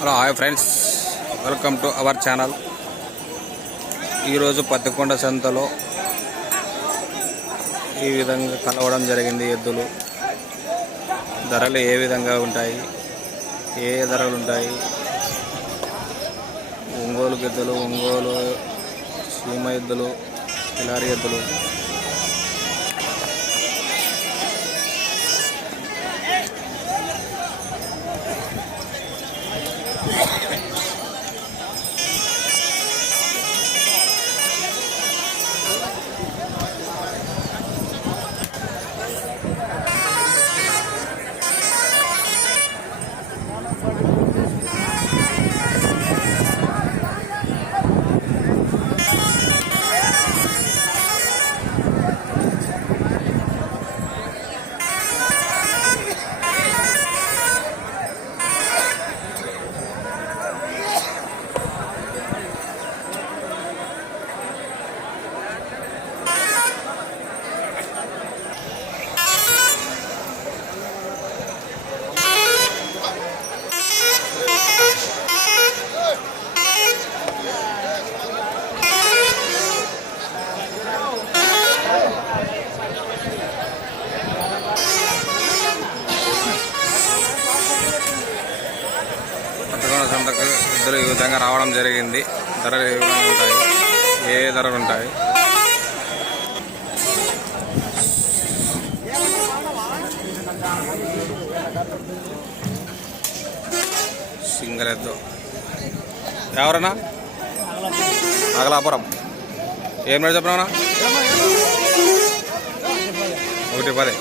Hello hi friends, welcome to our channel. ఈరోజు పత్తికొండ సంతలో ఈ విధంగా కలవడం జరిగింది. ఎద్దులు ధరలు ఏ విధంగా ఉంటాయి, ఏ ధరలు ఉంటాయి, ఒంగోలు గెద్దలు, ఒంగోలు సీమ ఎద్దులు, కిలారి ఎద్దులు, సంతకు ఎద్దులు ఈ విధంగా రావడం జరిగింది. ధరలు ఏ విధంగా ఉంటాయి, ఏ ధరలు ఉంటాయి, సింగల్ ఎద్దు ఎవరన్నా నాగలాపురం ఏం రేటు చెప్పినా 110.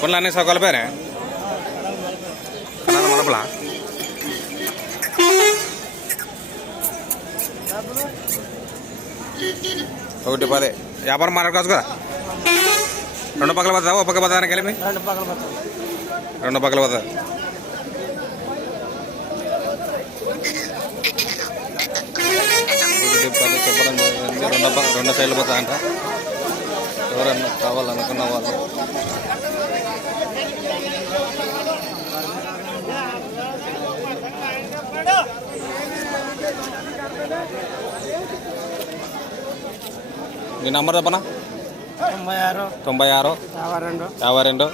కొన్ని అన్ని సౌకర్యాలు పేరే మనపలా 110. వ్యాపారం మాట్లాడుకోవచ్చు కదా. 2 పక్కల పోతుందా, ఓ పక్క పోతానికి వెళ్ళి 2 పక్కల పోతుంది. చెప్పడం జరిగింది. 2 సైడ్లు పోతాయంట. ఎవరన్నా కావాలనుకున్న వాళ్ళు మీ నంబర్ చెప్పనా? 96 52 83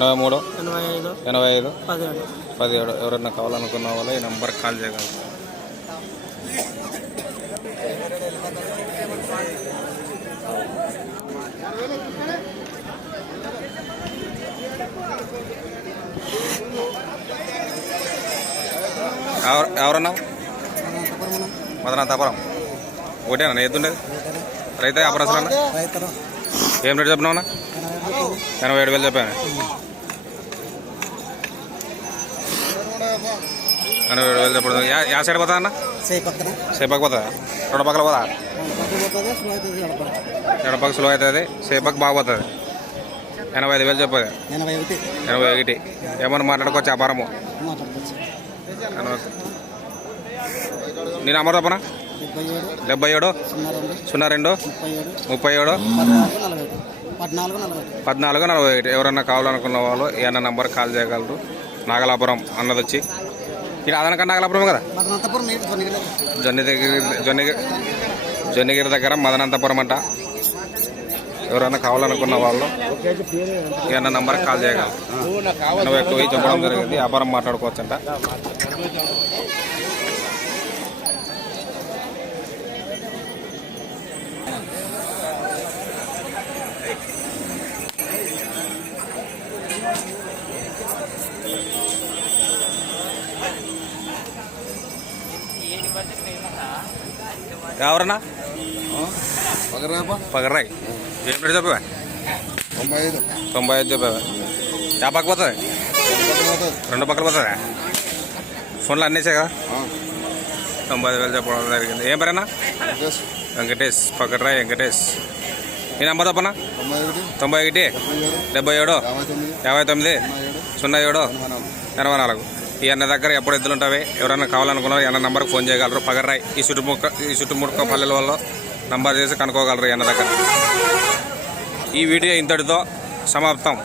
85 17. ఎవరన్నా కావాలనుకున్న వాళ్ళు ఈ నంబర్ కాల్ చేయగలరు. ఎవరన్నా? మదనంతాపురం ఒకటేనా ఎద్దుండేది? రైతు వ్యాపారస్తులు అన్న ఏం రేటు చెప్పినావునా? 87,000 చెప్పాను. 87,000 చెప్పడం. యా సైడ్ పోతా అన్న? సేపక్ పోతుందా? 2 పక్కల పోతా? 2 పక్క స్లో అవుతుంది, సేపక్ బాగా పోతుంది. 85,000 చెప్పదు. 81. ఏమన్నా మాట్లాడుకోవచ్చు వ్యాపారము. నీ నంబర్ చెప్పనా? 77 02 37 14 41. ఎవరన్నా కావాలనుకున్న వాళ్ళు ఏమన్నా నంబర్ కాల్ చేయగలరు. నాగలాపురం అన్నది వచ్చి ఇక్కడ అదనక నాగలాపురం కదా, జొన్నగిరి దగ్గర మదనంతపురం అంట. ఎవరన్నా కావాలనుకున్న వాళ్ళు ఏమన్నా నంబర్ కాల్ చేయగలరు. 80 చెప్పడం జరిగింది. వ్యాపారం మాట్లాడుకోవచ్చు అంట. ఎవరన్నా? పగర్రాయి ఏం రేటు చెప్పావా? 95 చెప్పావా? యా పక్క పోతుంది? 2 పక్కలు పోతుందా? ఫోన్లో అన్నేసే కదా. 95,000 చెప్పడం జరిగింది. ఏం పేరేనా? వెంకటేష్. పగర్రాయి వెంకటేష్. ఈ నంబర్ చెప్పనా? 91 77 59 07 84. ఈ అన్న దగ్గర ఎప్పుడు ఎద్దులు ఉంటాయి. ఎవరైనా కావాలనుకున్నారో అన్న నంబర్కి ఫోన్ చేయగలరు. పగర్రాయి ఈ చుట్టుముక్క పల్లెల వల్ల నంబర్ చేసి కనుక్కోగలరు అన్న దగ్గర. ఈ వీడియో ఇంతటితో సమాప్తం.